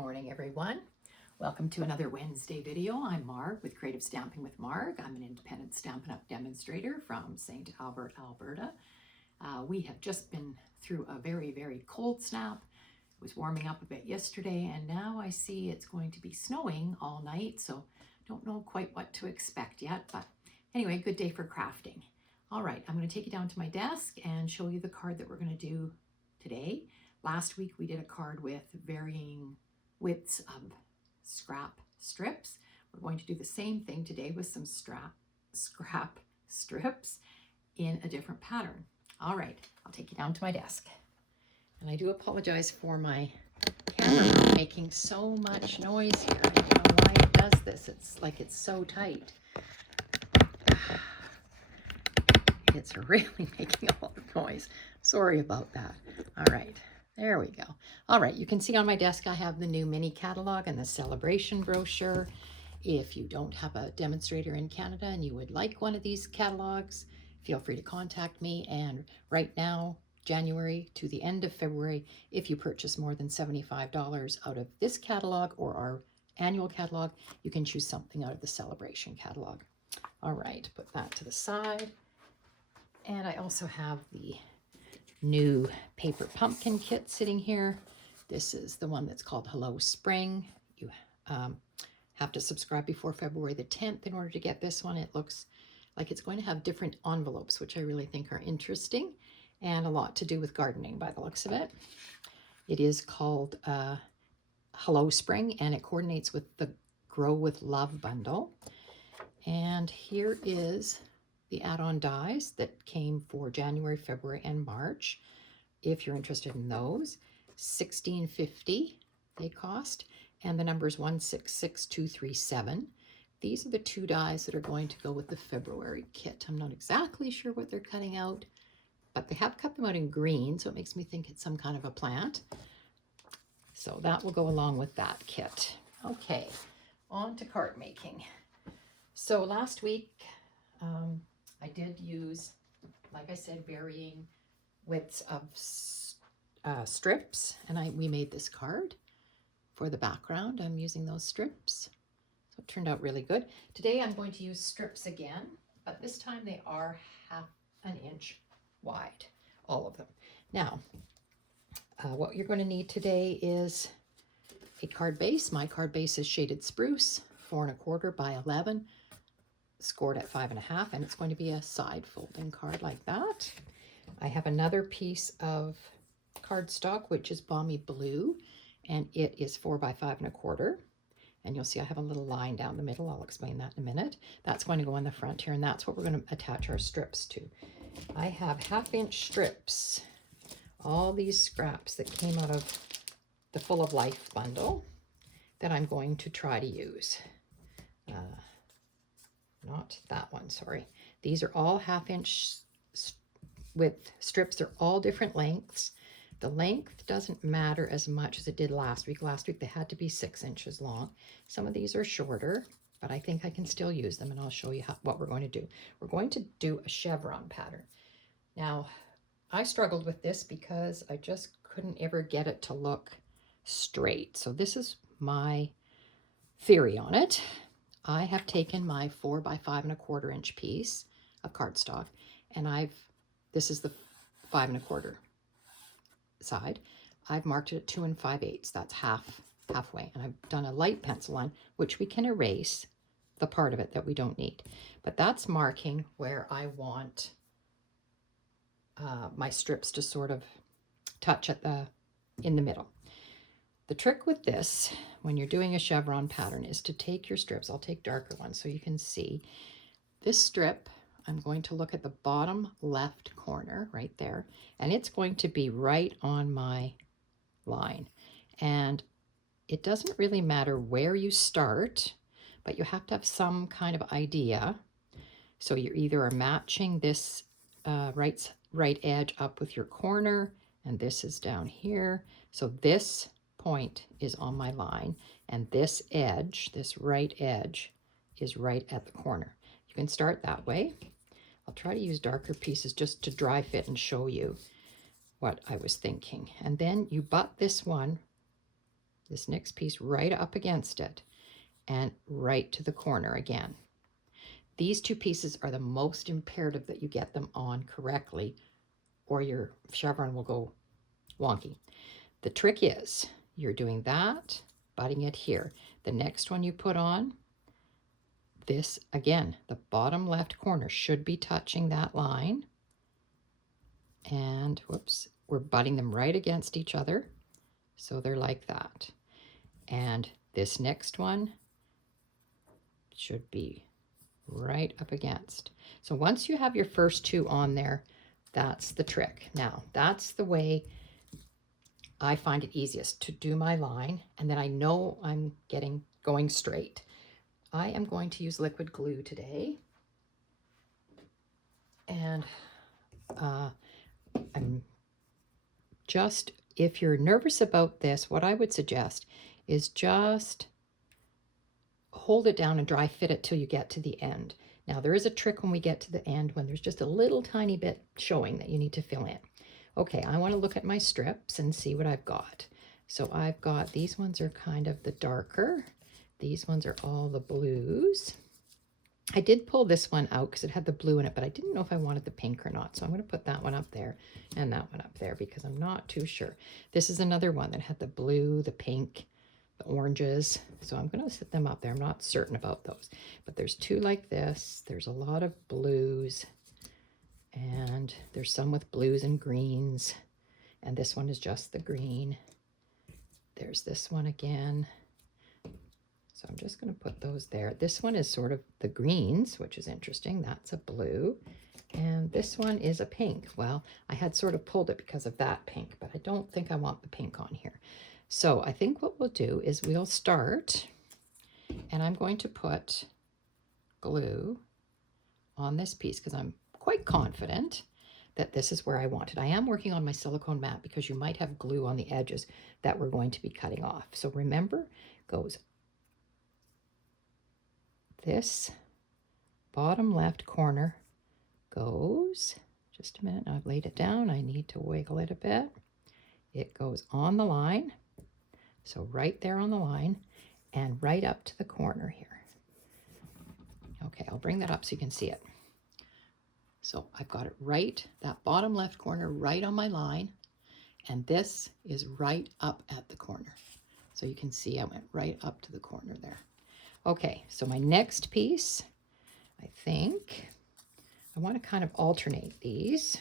morning, everyone. Welcome to another Wednesday video. I'm Marg with Creative Stamping with Marg. I'm an independent Stampin' Up! Demonstrator from St. Albert, Alberta. We have just been through a very cold snap. It was warming up a bit yesterday, and now I see it's going to be snowing all night, so don't know quite what to expect yet, but anyway, good day for crafting. All right, I'm going to take you down to my desk and show you the card that we're going to do today. Last week we did a card with varying widths of scrap strips. We're going to do the same thing today with some scrap strips in a different pattern. All right, I'll take you down to my desk. And I do apologize for my camera making so much noise here. I don't know why it does this. It's like it's so tight. It's really making a lot of noise. Sorry about that. All right. There we go. All right, you can see on my desk I have the new mini catalog and the celebration brochure. If you don't have a demonstrator in Canada and you would like one of these catalogs, feel free to contact me. And right now, January to the end of February, if you purchase more than $75 out of this catalog or our annual catalog, you can choose something out of the celebration catalog. All right, put that to the side. And I also have the new paper pumpkin kit sitting here. This is the one that's called Hello Spring. You have to subscribe before February the 10th in order to get this one. It looks like it's going to have different envelopes, which I really think are interesting and a lot to do with gardening by the looks of it. It is called Hello Spring, and it coordinates with the Grow with Love bundle. And here is the add-on dies that came for January, February, and March. If you're interested in those, $16.50 they cost, and the number is 166237. These are the two dies that are going to go with the February kit. I'm not exactly sure what they're cutting out, but they have cut them out in green, so it makes me think it's some kind of a plant. So that will go along with that kit. Okay, on to card making. So last week, I did use, like I said, varying widths of strips, and we made this card for the background. I'm using those strips, so it turned out really good. Today I'm going to use strips again, but this time they are half an inch wide, all of them. Now, what you're going to need today is a card base. My card base is shaded spruce, 4 1/4 by 11. Scored at 5 1/2, and it's going to be a side folding card like that. I have another piece of cardstock, which is Balmy Blue, and it is 4 by 5 1/4. And you'll see I have a little line down the middle. I'll explain that in a minute. That's going to go on the front here, and that's what we're going to attach our strips to. I have 1/2 inch strips, all these scraps that came out of the Full of Life bundle that I'm going to try to use. Not that one, sorry. These are all 1/2 inch width strips. They're all different lengths. The length doesn't matter as much as it did last week. Last week they had to be 6 inches long. Some of these are shorter, but I think I can still use them, and I'll show you what we're going to do. We're going to do a chevron pattern. Now, I struggled with this because I just couldn't ever get it to look straight. So this is my theory on it. I have taken my 4 by 5 1/4 inch piece of cardstock, and this is the 5 1/4 side. I've marked it at 2 5/8. That's halfway, and I've done a light pencil line, which we can erase the part of it that we don't need. But that's marking where I want my strips to sort of touch in the middle. The trick with this, when you're doing a chevron pattern, is to take your strips. I'll take darker ones so you can see. This strip, I'm going to look at the bottom left corner right there, and it's going to be right on my line. And it doesn't really matter where you start, but you have to have some kind of idea. So you either are matching this right edge up with your corner, and this is down here. So this point is on my line, and this edge, this right edge, is right at the corner. You can start that way. I'll try to use darker pieces just to dry fit and show you what I was thinking. And then you butt this one this next piece right up against it and right to the corner again. These two pieces are the most imperative that you get them on correctly, or your chevron will go wonky. The trick is you're doing that, butting it here. The next one you put on, this again, the bottom left corner should be touching that line. And whoops, we're butting them right against each other. So they're like that. And this next one should be right up against. So once you have your first two on there, that's the trick. Now, that's the way I find it easiest to do my line, and then I know I'm going straight. I am going to use liquid glue today. And I'm just, if you're nervous about this, what I would suggest is just hold it down and dry fit it till you get to the end. Now there is a trick when we get to the end when there's just a little tiny bit showing that you need to fill in. Okay, I want to look at my strips and see what I've got. So I've got, these ones are kind of the darker. These ones are all the blues. I did pull this one out because it had the blue in it, but I didn't know if I wanted the pink or not. So I'm going to put that one up there and that one up there because I'm not too sure. This is another one that had the blue, the pink, the oranges. So I'm going to set them up there. I'm not certain about those, but there's two like this. There's a lot of blues, and there's some with blues and greens. And this one is just the green. There's this one again. So I'm just going to put those there. This one is sort of the greens, which is interesting. That's a blue. And this one is a pink. Well, I had sort of pulled it because of that pink, but I don't think I want the pink on here. So I think what we'll do is we'll start, and I'm going to put glue on this piece because I'm quite confident that this is where I want it. I am working on my silicone mat because you might have glue on the edges that we're going to be cutting off. So remember, goes this bottom left corner goes, just a minute, I've laid it down, I need to wiggle it a bit. It goes on the line, so right there on the line, and right up to the corner here. Okay, I'll bring that up so you can see it. So I've got it right, that bottom left corner right on my line, and this is right up at the corner. So you can see I went right up to the corner there. Okay, so my next piece, I think I want to kind of alternate these.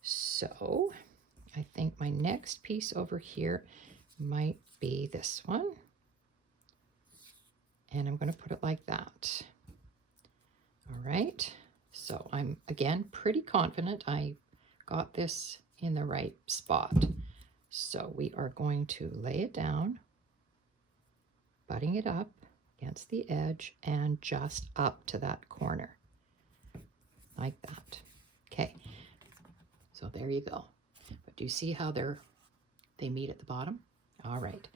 So I think my next piece over here might be this one. And I'm going to put it like that. All right, so I'm, again, pretty confident I got this in the right spot. So we are going to lay it down, butting it up against the edge and just up to that corner like that. Okay, so there you go. But do you see how they meet at the bottom? All right,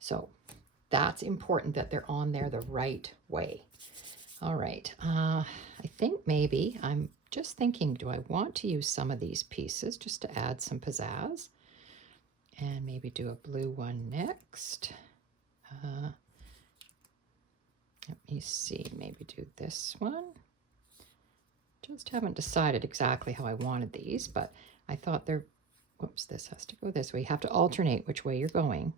so that's important that they're on there the right way. All right, I think maybe I'm just thinking, do I want to use some of these pieces just to add some pizzazz? And maybe do a blue one next. Let me see, maybe do this one. Just haven't decided exactly how I wanted these, but I thought they're, whoops, this has to go this way. You have to alternate which way you're going.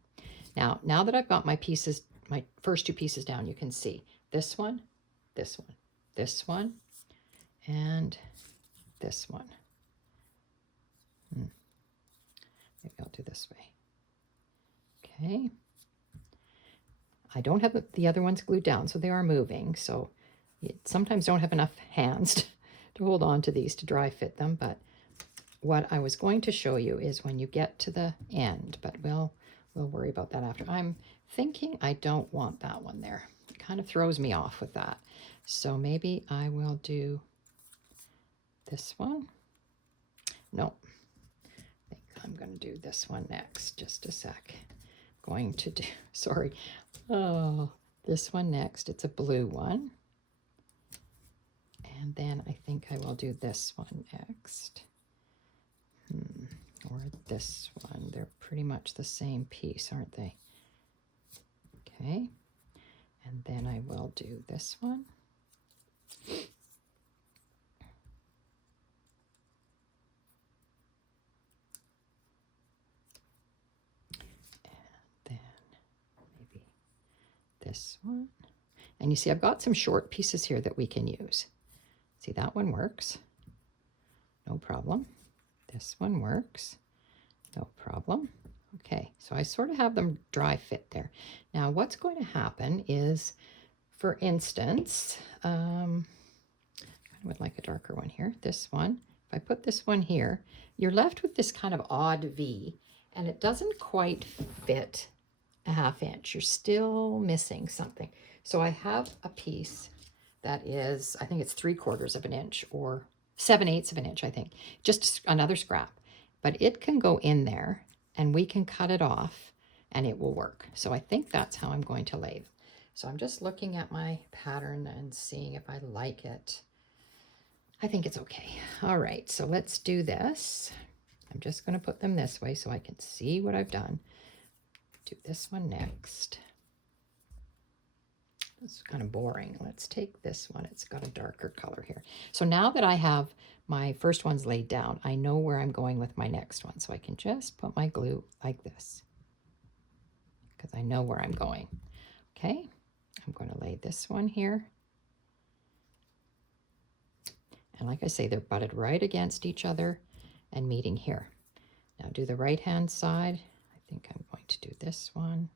Now that I've got my pieces, my first two pieces down, you can see this one, this one, this one, and this one. Maybe I'll do this way. Okay. I don't have the other ones glued down, so they are moving. So you sometimes don't have enough hands to hold on to these to dry fit them. But what I was going to show you is when you get to the end, but we'll worry about that after. I'm thinking I don't want that one there. It kind of throws me off with that. So maybe I will do this one. No, I think I'm going to do this one next. Just a sec. Going to do, sorry. Oh, this one next. It's a blue one. And then I think I will do this one next. Or this one. They're pretty much the same piece, aren't they? Okay, and then I will do this one. Then maybe this one. And you see I've got some short pieces here that we can use. See, that one works. No problem. This one works. No problem. Okay, so I sort of have them dry fit there. Now what's going to happen is, for instance, I would like a darker one here. This one, if I put this one here, you're left with this kind of odd V, and it doesn't quite fit a 1/2 inch. You're still missing something. So I have a piece that is, I think it's 3/4 of an inch or 7/8 of an inch, I think. Just another scrap. But it can go in there and we can cut it off and it will work. So I think that's how I'm going to lay them. So I'm just looking at my pattern and seeing if I like it. I think it's okay. All right, so let's do this. I'm just going to put them this way so I can see what I've done. Do this one next. It's kind of boring. Let's take this one. It's got a darker color here. So now that I have my first ones laid down, I know where I'm going with my next one. So I can just put my glue like this because I know where I'm going. Okay, I'm going to lay this one here. And like I say, they're butted right against each other and meeting here. Now do the right hand side. I think I'm going to do this one.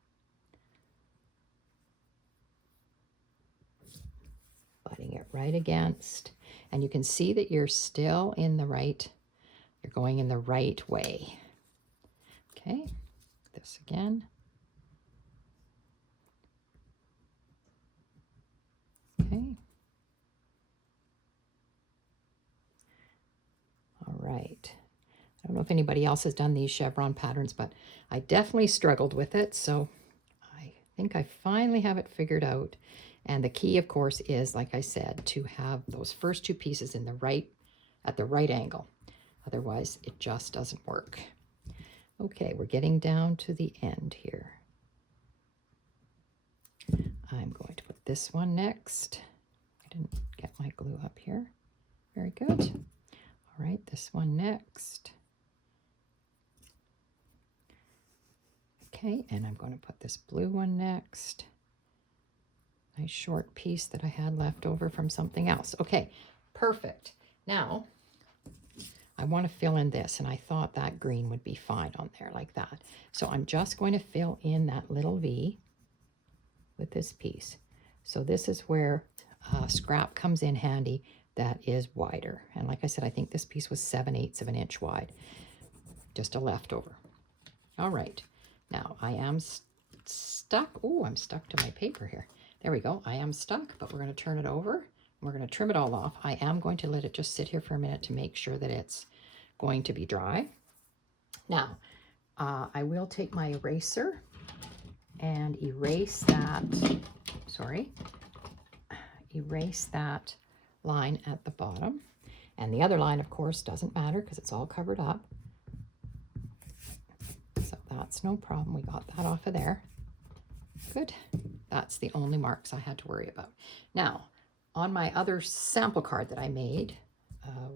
Butting it right against. And you can see that you're still in the right, you're going in the right way. Okay, this again. Okay. All right. I don't know if anybody else has done these chevron patterns, but I definitely struggled with it. So I think I finally have it figured out. And the key, of course, is, like I said, to have those first two pieces in the right, at the right angle. Otherwise, it just doesn't work. Okay, we're getting down to the end here. I'm going to put this one next. I didn't get my glue up here. Very good. All right, this one next. Okay, and I'm going to put this blue one next. Nice short piece that I had left over from something else. Okay, perfect. Now, I want to fill in this, and I thought that green would be fine on there like that. So I'm just going to fill in that little V with this piece. So this is where scrap comes in handy that is wider. And like I said, I think this piece was 7/8 of an inch wide, just a leftover. All right, now I am stuck. Oh, I'm stuck to my paper here. There we go. I am stuck, but we're going to turn it over. We're going to trim it all off. I am going to let it just sit here for a minute to make sure that it's going to be dry. Now, I will take my eraser and erase that, erase that line at the bottom. And the other line, of course, doesn't matter because it's all covered up. So that's no problem. We got that off of there. Good. That's the only marks I had to worry about. Now, on my other sample card that I made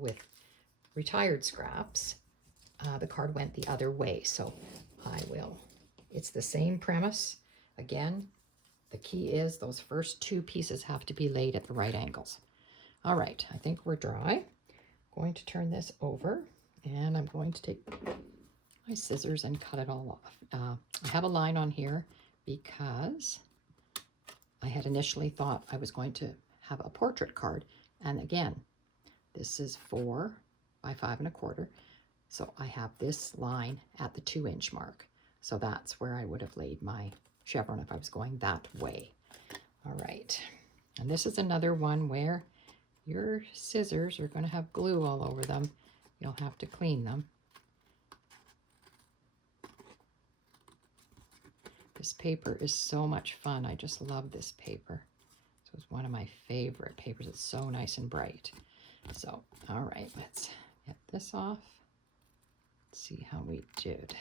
with retired scraps, the card went the other way. So I will, it's the same premise. Again, the key is those first two pieces have to be laid at the right angles. All right, I think we're dry. I'm going to turn this over and I'm going to take my scissors and cut it all off. I have a line on here because I had initially thought I was going to have a portrait card. And again, this is 4 by 5 1/4. So I have this line at the 2-inch mark. So that's where I would have laid my chevron if I was going that way. All right. And this is another one where your scissors are going to have glue all over them. You'll have to clean them. This paper is so much fun. I just love this paper. This was one of my favorite papers. It's so nice and bright. So, all right, let's get this off. Let's see how we did.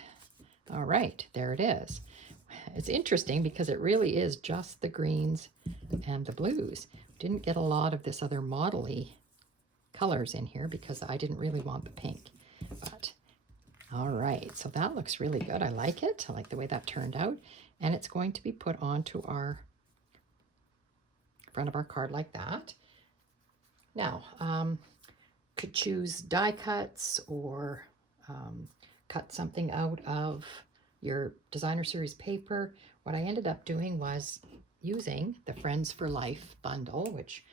All right, there it is. it's interesting because it really is just the greens and the blues. Didn't get a lot of this other modelly colors in here because I didn't really want the pink. But all right, so that looks really good. I like it. I like the way that turned out. And it's going to be put onto our front of our card like that. Now, could choose die cuts or cut something out of your designer series paper. What I ended up doing was using the Friends for Life bundle, which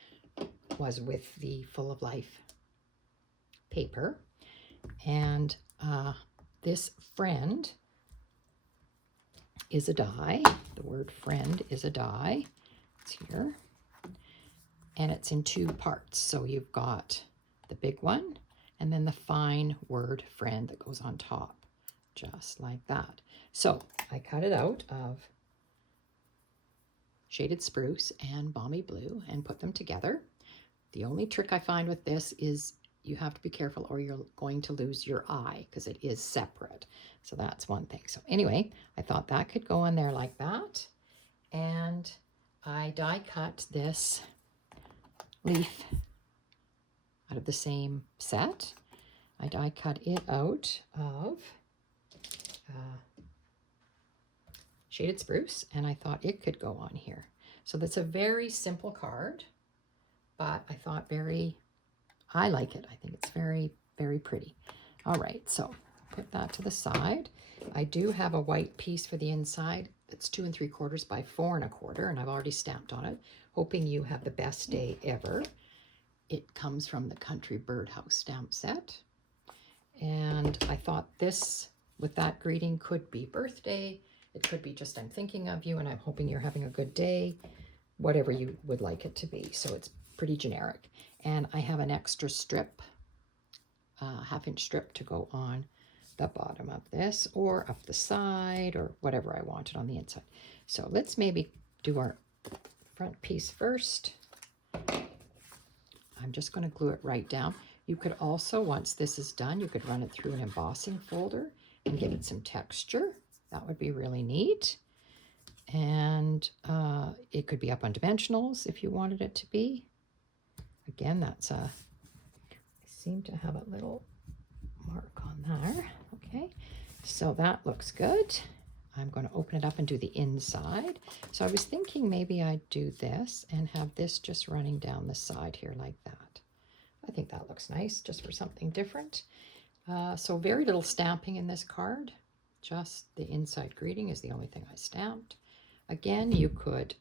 was with the Full of Life paper. And this friend is a die. The word friend is a die. It's here. And it's in two parts. So you've got the big one and then the fine word friend that goes on top, just like that. So I cut it out of Shaded Spruce and Balmy Blue and put them together. The only trick I find with this is you have to be careful or you're going to lose your eye because it is separate. So that's one thing. So anyway, I thought that could go in there like that. And I die cut this leaf out of the same set. I die cut it out of Shaded Spruce, and I thought it could go on here. So that's a very simple card, but I thought I like it. I think it's very, very pretty. All right, so put that to the side. I do have a white piece for the inside. It's 2 3/4 by 4 1/4, and I've already stamped on it, hoping you have the best day ever. It comes from the Country Birdhouse stamp set. And I thought this, with that greeting, could be birthday. It could be just I'm thinking of you and I'm hoping you're having a good day, whatever you would like it to be. So it's pretty generic. And I have an extra strip, 1/2-inch strip to go on the bottom of this or up the side or whatever I wanted on the inside. So let's maybe do our front piece first. I'm just going to glue it right down. You could also, once this is done, you could run it through an embossing folder and give it some texture. That would be really neat. And it could be up on dimensionals if you wanted it to be. Again, I seem to have a little mark on there. Okay, so that looks good. I'm going to open it up and do the inside. So I was thinking maybe I'd do this and have this just running down the side here like that. I think that looks nice just for something different. So very little stamping in this card. Just the inside greeting is the only thing I stamped. Again, you could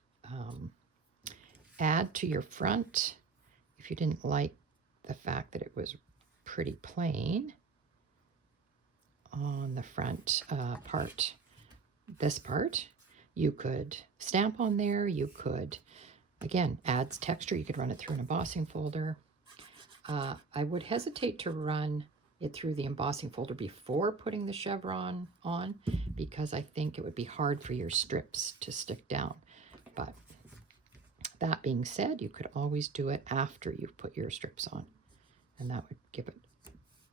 add to your front if you didn't like the fact that it was pretty plain on the front part. This part, you could stamp on there. You could, again, add texture. You could run it through an embossing folder. I would hesitate to run it through the embossing folder before putting the chevron on because I think it would be hard for your strips to stick down. But that being said, you could always do it after you've put your strips on, and that would give it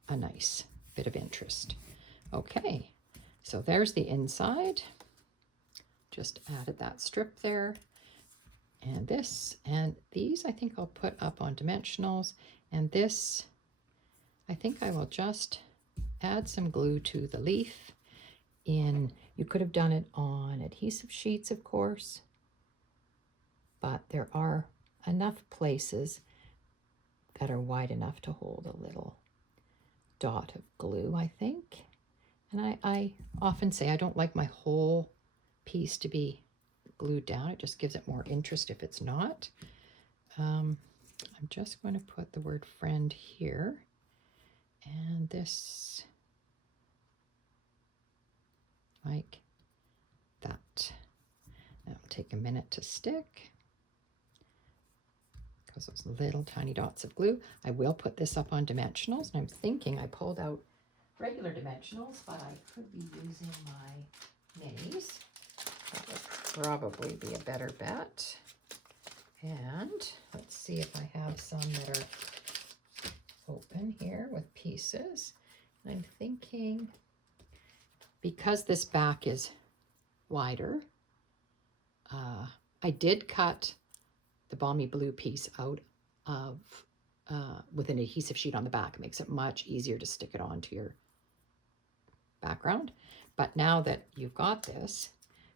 a nice bit of interest. Okay, so there's the inside. Just added that strip there. And this, and these I think I'll put up on dimensionals. And this, I think I will just add some glue to the leaf. You could have done it on adhesive sheets, of course, but there are enough places that are wide enough to hold a little dot of glue, I think. And I often say I don't like my whole piece to be glued down. It just gives it more interest if it's not. I'm just going to put the word friend here. And this, like that. That'll take a minute to stick because those little tiny dots of glue. I will put this up on dimensionals, and I'm thinking I pulled out regular dimensionals, but I could be using my minis. That would probably be a better bet. And let's see if I have some that are open here with pieces. I'm thinking because this back is wider, I did cut the Balmy Blue piece out of with an adhesive sheet on the back. It makes it much easier to stick it onto your background. But now that you've got this,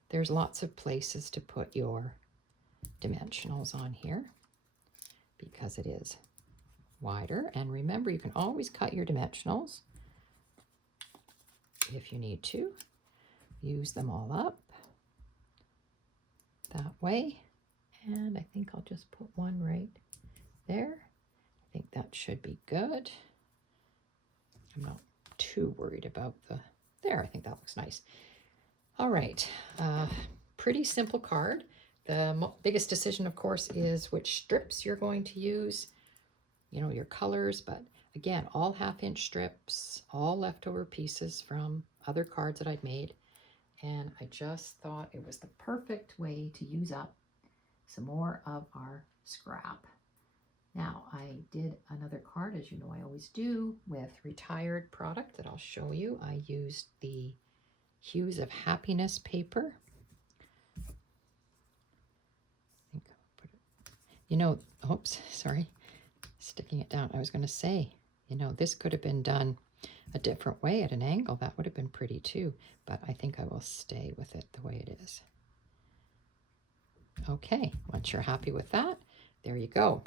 there's lots of places to put your dimensionals on here because it is wider. And remember, you can always cut your dimensionals if you need to. Use them all up that way. And I think I'll just put one right there. I think that should be good. I'm not too worried about there. I think that looks nice. All right, pretty simple card. The biggest decision, of course, is which strips you're going to use, you know, your colors, but again, all 1/2-inch strips, all leftover pieces from other cards that I'd made. And I just thought it was the perfect way to use up some more of our scrap. Now, I did another card, as you know I always do, with retired product that I'll show you. I used the Hues of Happiness paper. I think I'll put it, you know, oops, sorry, sticking it down. I was going to say, you know, this could have been done a different way at an angle. That would have been pretty too, but I think I will stay with it the way it is. Okay, once you're happy with that, there you go.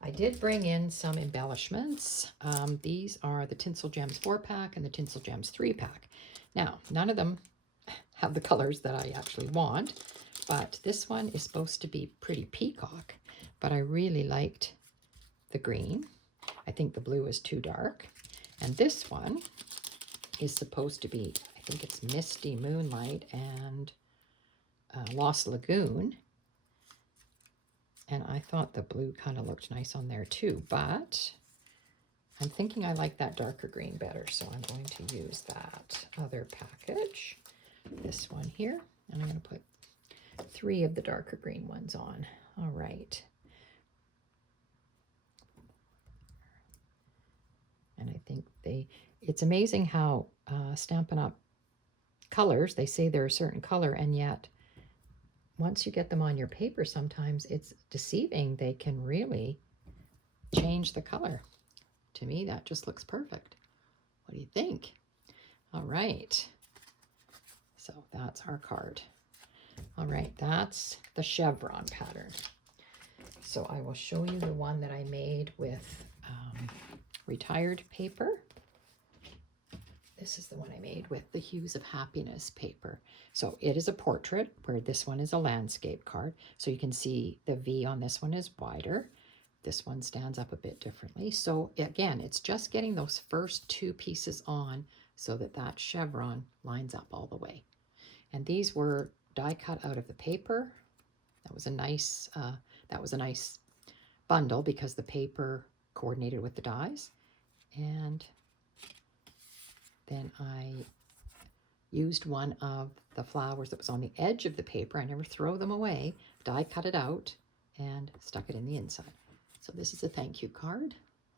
I did bring in some embellishments. These are the Tinsel Gems 4-pack and the Tinsel Gems 3-pack. Now, none of them have the colors that I actually want, but this one is supposed to be pretty peacock, but I really liked the green. I think the blue is too dark. And this one is supposed to be, I think it's Misty Moonlight and Lost Lagoon. And I thought the blue kind of looked nice on there too, but I'm thinking I like that darker green better, so I'm going to use that other package, this one here, and I'm going to put 3 of the darker green ones on. All right. And I think it's amazing how Stampin' Up! Colors, they say they're a certain color, and yet once you get them on your paper, sometimes it's deceiving. They can really change the color. To me, that just looks perfect. What do you think? All right. So that's our card. All right, that's the chevron pattern. So I will show you the one that I made with retired paper. This is the one I made with the Hues of Happiness paper. So it is a portrait, where this one is a landscape card. So you can see the V on this one is wider. This one stands up a bit differently. So again, it's just getting those first 2 pieces on so that that chevron lines up all the way. And these were die cut out of the paper. That was a nice bundle because the paper coordinated with the dies. And then I used one of the flowers that was on the edge of the paper. I never throw them away. Die cut it out and stuck it in the inside. So this is a thank you card.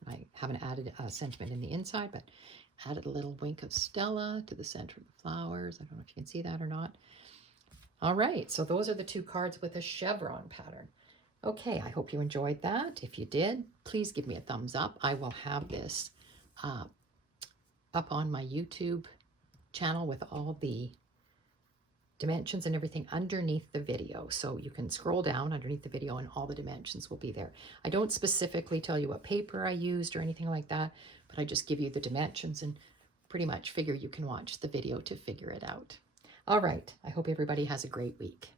I haven't added a sentiment in the inside, but added a little wink of Stella to the center of the flowers. I don't know if you can see that or not. All right, so those are the 2 cards with a chevron pattern. Okay, I hope you enjoyed that. If you did, please give me a thumbs up. I will have this up on my YouTube channel with all the dimensions and everything underneath the video. So you can scroll down underneath the video and all the dimensions will be there. I don't specifically tell you what paper I used or anything like that, but I just give you the dimensions and pretty much figure you can watch the video to figure it out. All right, I hope everybody has a great week.